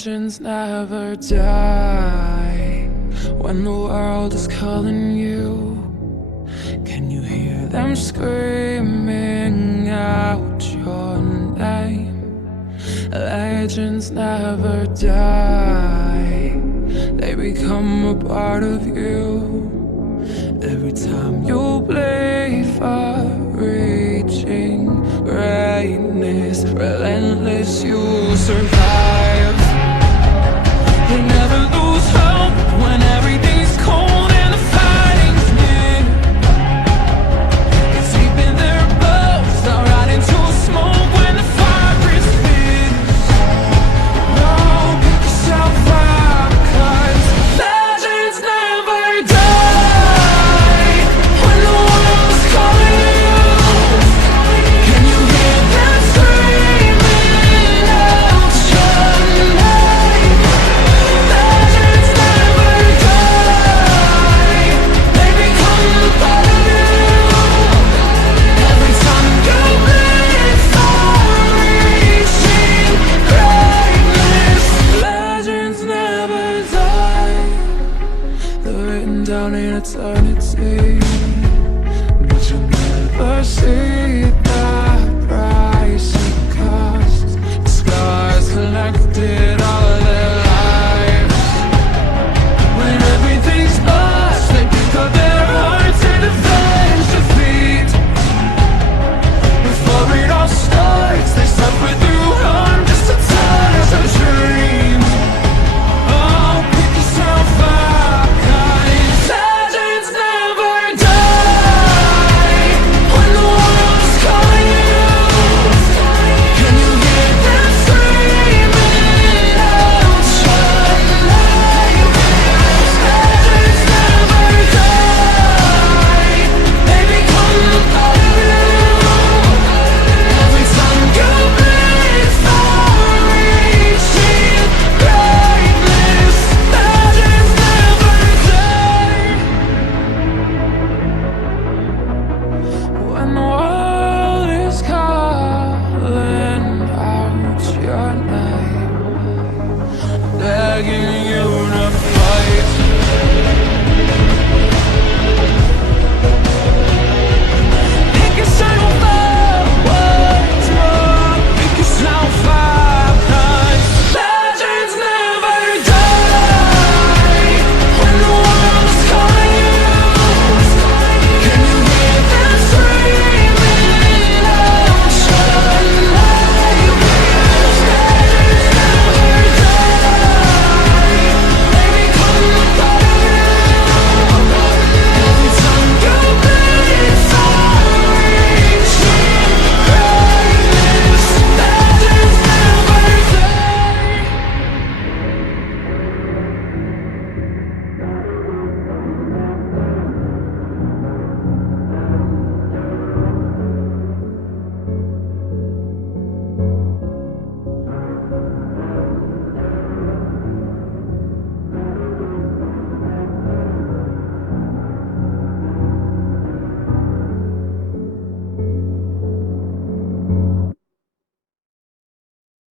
Legends never die. When the world is calling you, can you hear them screaming out your name? Legends never die. They become a part of you. Every time you play for reaching greatness, relentless, you survive. They never lose hope when everything's cold and the fighting's near. It's deep in their bones, they'll ride into smoke when the fire is fierce. No, pick yourself up, 'cause legends never die. When the world's calling you, can you hear them screaming out your name? Legends never die. They become a part of you. Every time you bleed for reaching greatness, legends never die. They're written down in eternity, but you'll never see